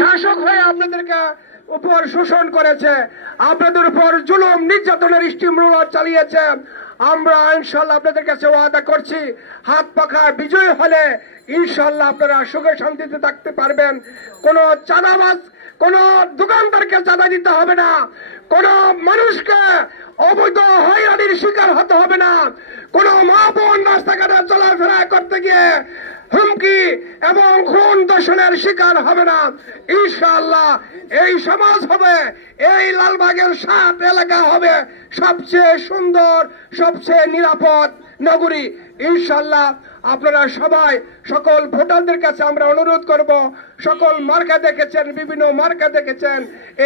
শাসক হয়ে আপনাদেরকে উপর শোষণ করেছে, আপনাদের উপর জুলুম নির্যাতনের স্টিমরোলার চালিয়েছে। আমরা ইনশাআল্লাহ আপনাদের কাছে ওয়াদা করছি, হাত পাখা বিজয় হলে ইনশাআল্লাহ আপনারা সুখে শান্তিতে থাকতে পারবেন। কোন চাঁদাবাজ, কোন দোকানদারকে চাঁদা দিতে হবে না, কোন মানুষকে অবৈধ হয়রানির শিকার হতে হবে না, কোন মা বোন রাস্তাঘাটে চলাফেরা করতে গিয়ে হুমকি এবং খুন দর্শনের শিকার হবে না। ইনশাআল্লাহ এই সমাজ হবে, এই লালবাগের 7 এলাকা হবে সবচেয়ে সুন্দর, সবচেয়ে নিরাপদ নগরী। ইনশাআল্লাহ আপনারা সবাই, সকল ভোটারদের কাছে আমরা অনুরোধ করব, সকল মার্কা দেখেছেন, বিভিন্ন মার্কা দেখেছেন,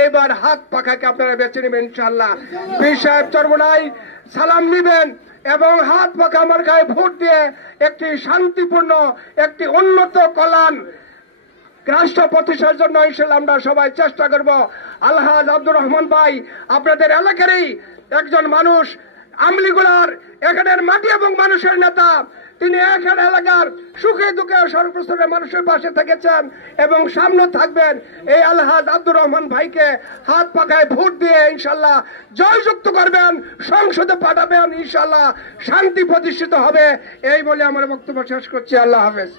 এবার হাত পাখাকে আপনারা বেছে নেবেন ইনশাআল্লাহ। পীর সাহেব চরমোনাই সালাম নিবেন এবং হাত পাখা মার্কায় ভোট দিয়ে একটি শান্তিপূর্ণ, একটি উন্নত কল্যাণ রাষ্ট্র প্রতিষ্ঠার জন্য ইনশাআল্লাহ আমরা সবাই চেষ্টা করব। আলহাজ আব্দুর রহমান ভাই আপনাদের এলাকারই একজন মানুষ, আমলিগুলার এখানের মাটি এবং মানুষের নেতা। তিনি এখানে এলাকার সুখে দুঃখে সর্বস্তরের মানুষের পাশে থেকেছেন এবং সামনে থাকবেন। এই আলহাজ আব্দুর রহমান ভাইকে হাত পাখায় ভোট দিয়ে ইনশাআল্লাহ জয়যুক্ত করবেন, সংসদে পাঠাবেন, ইনশাআল্লাহ শান্তি প্রতিষ্ঠিত হবে। এই বলে আমার বক্তব্য শেষ করছি। আল্লাহ হাফেজ।